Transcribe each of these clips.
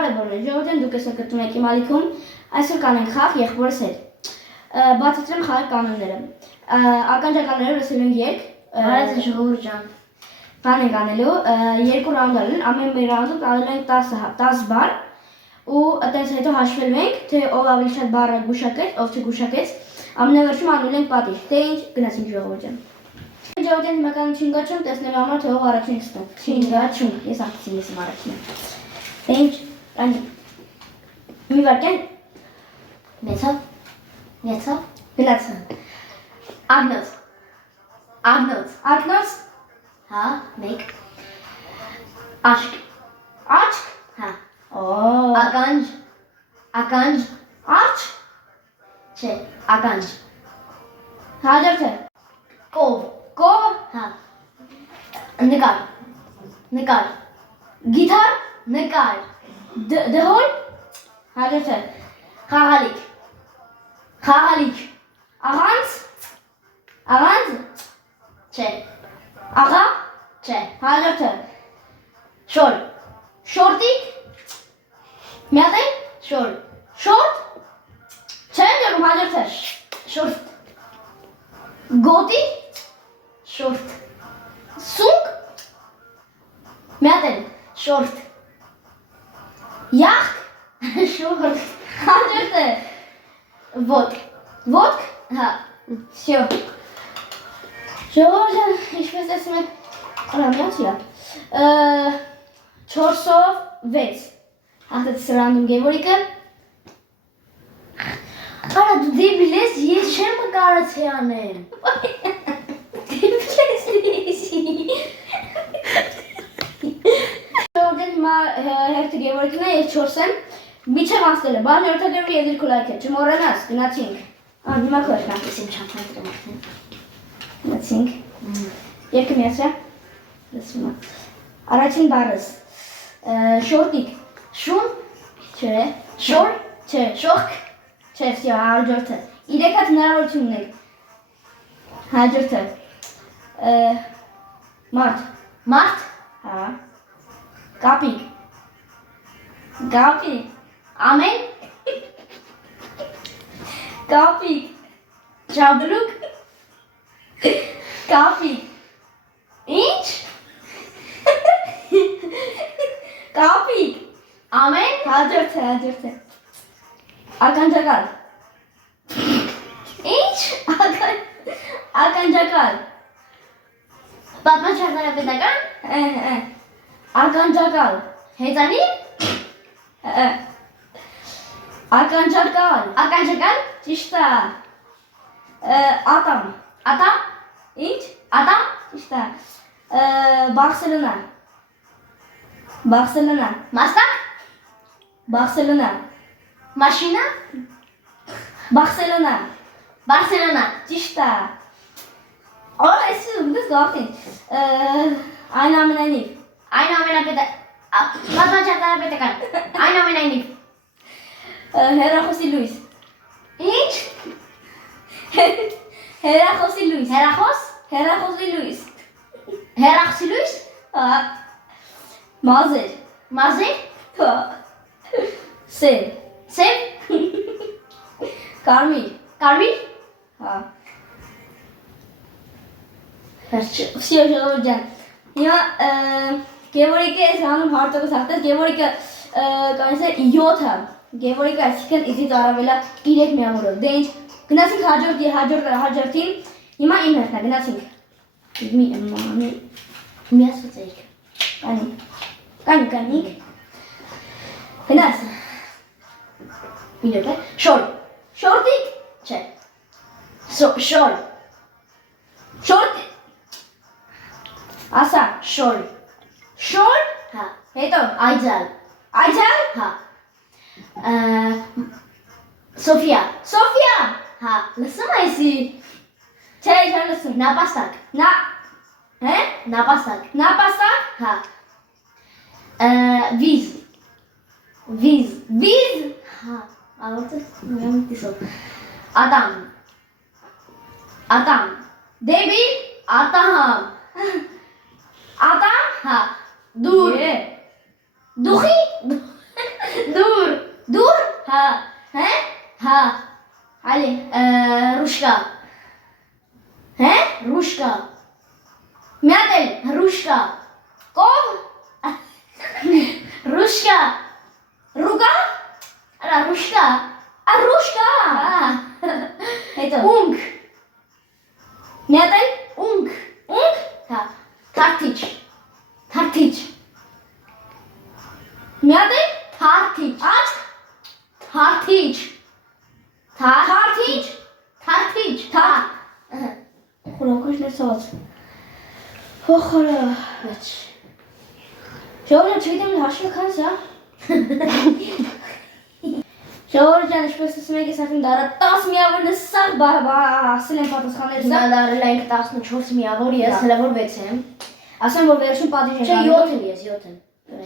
Բարևորներ, ժողովուրդ դուք եք գտնում եք իմ ալիքում, այսօր կանենք խաղ եղբորս հետ։ Բացատրեմ խաղի կանոնները։ Ականջականներով լսելու ենք երգ։ Բարև ժողովուրդ ջան։ Բան ենք անելու, երկու ռաունդ ալել, ամեն մի ռաունդում տալու ենք 10 բառ ու այդպես հետո հաշվելու ենք, թե ով ավելի շատ բառը գուշակեց, ով չգուշակեց, ամենավերջում անելու ենք պատիժ, թե ինչ գնացինք ժողովուրդ ջան։ Ժողովուրդ հիմնականում չինգաչում տեսնելու համար թե ով առաջին ստում։ Չինգաչում, ես ակցիի ես առաջինը։ Թե ինչ, մի վարկյան Մեծավ, գնացը։ Ագնոց, հա, մեկ, աշկ, հա, ականջ, Արջ, չէ, ականջ, հաջորդը, կով, հա, նկար, գիթար, նկար, դհոլ, հաջորդը, խաղալիք, առանց, չէ, աղա, չէ, հաջորդը, շորտիկ, միատեն, շորտ, չեն ջրում, հաջորդը, շորտ, գոտի, շորտ, սունկ, միատեն, շորտ, յախք, շորտ, հաջորդը, ոտք, հա, Всё. Ժողովուրդ, ինչպես տեսնում եք, միացիա։ 4-ով 6։ Հաղթեց սրանդում Գևորիկը։ արա դու դեբիլ ես, ես չեմ կարացի անեմ։ Ժողովուրդ, հիմա հերթը Գևորիկն է, ես 4 եմ։ Միջև անցնել է, բան հերթագրվի եզիր քո լայքը, չմոռանաս, գնացինք։ Հիմա քո երկն Ես իմ չափան դրեմ արդեն։ գնացինք։ Երկը միացրա։ Լսում եմ։ Առաջին բառս։ Շորտիկ։ Շուն, Չէ։ շոր, Չէ։ շոխք, Չէ, всё, հաջորդը։ 3 հատ հնարավորություն ունեք։ Հաջորդը։ Մարդ։ Հա։ Կապիկ։ ամեն, Կապիկ։ ճաբլուկ, Կապիկ։ Ինչ։ Կապիկ։ ամեն, Հաջորդը։ Ականջակալ։ ինչ, Ականջակալ։ պատման ճարտարապետական, Ականջակալ։ հեծանի, Ականջակալ։ ականջական, Ճիշտ է։ Ատամ։ ատամ, Ինչ։ ատամ, Ճիշտ է։ Բարսելոնա։ մաստակ, Բարսելոնա։ մաշինա, Բարսելոնա, Ճիշտ է։ Այս դες գաղթին։ Այնուամենայնիվ։ պատման ճարտարապետական, այնուամենայնիվ, Հեռախոսի լույս։ ինչ, Հեռախոսի լույս։ հեռախոս, Հեռախոսի լույս։ հեռախոսի լույս, Մազեր։ մազեր, Սև։ սև, Կարմիր։ կարմիր, Հա։ վերջը, Всё, ժողովուրդ ջան։ Հիմա Գևորիկը այս հանում հարթակը հաղթեց, Գևորիկը կանես է 7-ը։ Գևորիկը այսինքն իզից առավելա 3 միավորով։ Դե ինչ, գնացինք հաջորդին, հիմա իմ հերթն է, գնացինք։ միասված էիք, Կանիք։ Գնաց։ մի դեպե, շոր, Շորտիկ։ չէ, շոր, Շորտիկ։ Ասա, շոր, շոր, հա, հետո, այձալ, այցալ, հա, Սոֆիա, Սոֆիա։ հա, լսում այսի, Չէ, չեմ լսում։ նապաստակ, Նապաստակ, հա, վիզ, հա, ալոտը, միամ տիսով, ատամ, Դեբիլ, ատամ, Ատամ, հա, դուր, Դուխի, Հա։ Հա։ Ալի։ Ռուշկա։ Հե։ Ռուշկա։ Մի հատ էլ։ Ռուշկա։ Կով։ Ռուշկա։ Ռուկա։ Արա ռուշկա։ Ռուշկա։ Հա։ Հետո։ Ունգ։ Մի հատ էլ։ Ունգ։ Ունգ։ Հա։ Թարթիչ։ Թարթիչ։ Մի հատ էլ։ Թարթիչ։ Աչք։ Թարթիչ։ Թարթիչ։ Թարթիչ։ Խորակոչն է սոց։ Խորը։ Ոչ։ Ժողովուրդ չգիտեմ հաշվը քանս է։ Ժողովուրդ ջան, ինչպես ասում եք, ես արդեն դարա 10 միավորն սաղ ասել եմ պատասխանները Հիմա սա։ դարել ենք 14 միավոր, ես հələ որ 6 եմ։ Ասեմ, որ վերջում պատիժ Չէ, ենք 7 եմ ես, 7 եմ։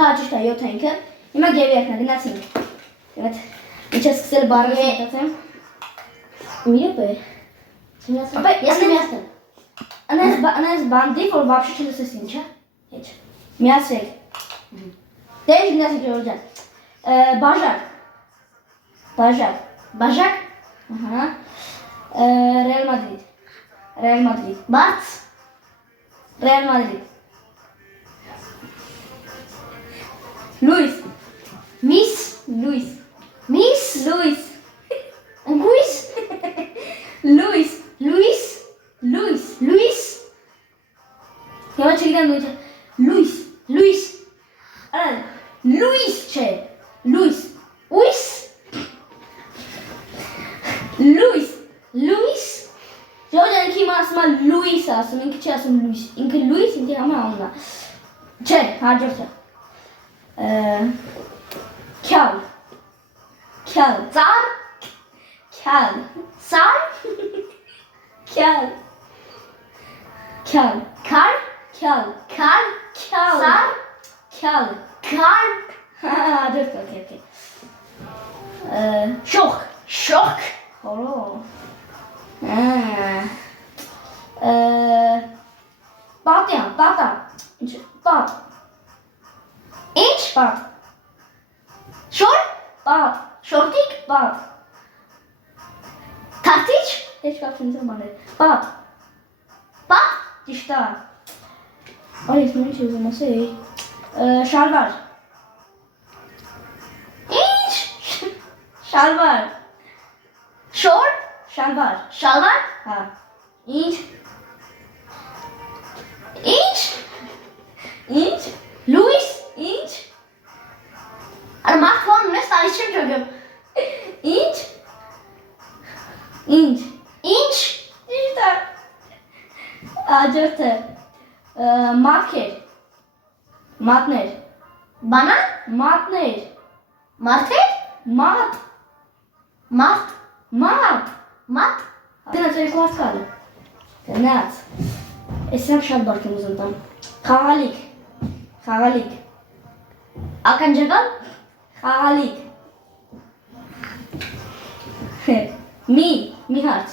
Հա, ճիշտ է, 7 ինքը։ Հիմա գևերքն է, գնացինք։ Եվ միջը սկսել բարը մտածեմ։ Մի րոպե։ Ապա Ես միացնեմ։ Անես բանդի, որ вообще չլսես ինչա։ Հեչ։ Միացեք։ Դե ինչ գնացինք ժողովուրդ ջան։ Բաժակ։ Բաժակ։ Բաժակ։ Ահա։ Ռեալ Մադրիդ։ Ռեալ Մադրիդ։ Բաց։ Ռեալ Մադրիդ։ Լուիս։ Միս։ Լուիս։ Միս։ Լուիս։ Ընկույս։ Լուիս։ Լուիս։ Լուիս։ Լուիս։ Հիմա չգիտեմ նույնը։ Լուիս։ Լուիս։ Արա Լուիս չէ։ Լուիս։ Ուիս։ Լուիս։ Լուիս։ Ժողովուրդ ինքը հիմա ասում է Լուիս ասում, ինքը չի ասում Լուիս։ Ինքը Լուիս ինքը համա անունն է։ Չէ, հաջորդը։ Քյալ։ Քյալ։ Ծար։ Քյալ։ Սար։ Քյալ։ Քյալ։ Քար։ Քյալ։ Քար։ Քյալ։ Սար։ Քյալ։ Քար։ Հաջորդ օքեյ։ Շոխ։ Շոխ։ Հորո։ Պատյան, պատա։ Ինչ, պատ։ Ինչ։ Պատ։ Շոր։ Պատ։ Շորտիկ։ Պատ։ Թարթիչ։ Դե չկապ չեմ բաներ։ Պատ։ Պատ։ Ճիշտ է։ Արի, ես նույն չի ուզում ասեի։ Շալվար։ Ինչ։ Շալվար։ Շոր։ Շալվար։ Շալվար։ Հա։ Ինչ։ Ինչ։ Ինչ։ Լուիս։ Ինչ։ Արա մարդվան մեզ տալիս չեմ ճոգեմ։ Ինչ։ Ինչ։ Ինչ։ Ճիշտ է։ Հաջորդը։ Մատքեր։ Մատներ։ Բանան։ Մատներ։ Մարդեր։ Մատ։ Մարդ։ Մատ։ Մատ։ Գնաց երկու հատ կալը։ Գնաց։ Ես եմ շատ բարդ եմ ուզում տամ։ Խաղալիք։ Խաղալիք։ Ականջական։ Խաղալիք։ Մի հարց։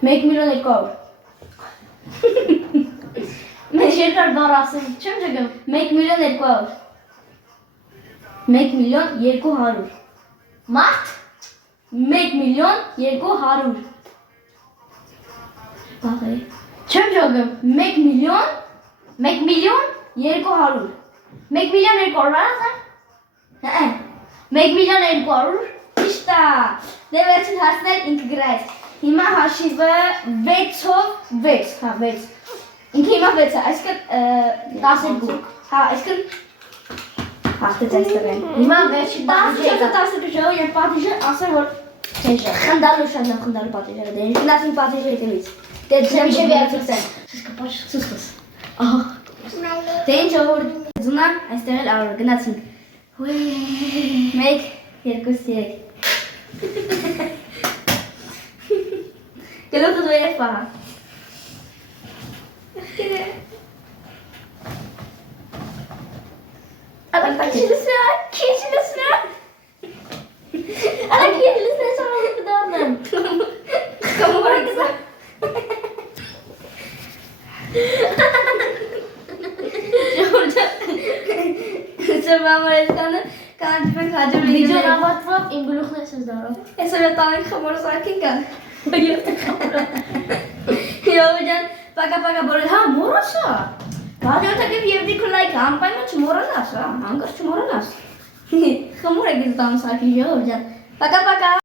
1 միլիոն 200։ Մեզ երկար բառ ասեմ, չեմ ճոգեմ։ 1 միլիոն 200։ 1 միլիոն 200։ Մարդ։ 1 միլիոն 200։ Բաղ է։ Չեմ ճոգեմ։ 1 միլիոն 1 միլիոն 200։ 1 միլիոն 200 ասա։ Հա։ 1 միլիոն 200։ Ճիշտ է։ Դե վերջին հարցն էլ ինքը գրայց։ Հիմա հաշիվը 6-ով 6, հա 6։ Ինքը հիմա 6 է, այսինքն 12։ Հա, այսինքն հաղթեց այստեղ են։ Հիմա վերջին պատիժը եկա։ 10-12 ժողով եւ պատիժը ասեմ որ չէ, խնդալու շատ լավ խնդալու պատիժը դե գնացին պատիժը եկելից։ Դե Միշտ դե վերցրեցեն։ Սուսկս։ Ահա։ Դե ինչ ժողով զունան այստեղ էլ արոր գնացին։ 1 2 3 Գլուխը դու երես պահա։ Ալա քիչ լսրա։ Ալա քիչ լսրա սարը կդառնեմ։ Կամորա կսա։ Ժորժա։ Սրմամարես կանը Կանչվենք հաջորդ Վիդեոն վիդեոյի։ ավարտվավ, իմ գլուխն էս դարավ։ Այսօր տանենք խմորը սարքին կան։ Երբ կամերա։ Յոջան, պակա բոլոր հա մորոսա։ Հաջորդակեվ եւ դիքո լայք անպայման չմոռանաս, հա, անկար չմոռանաս։ Խմոր եք դու տան սարքին յոջան։ Պակա։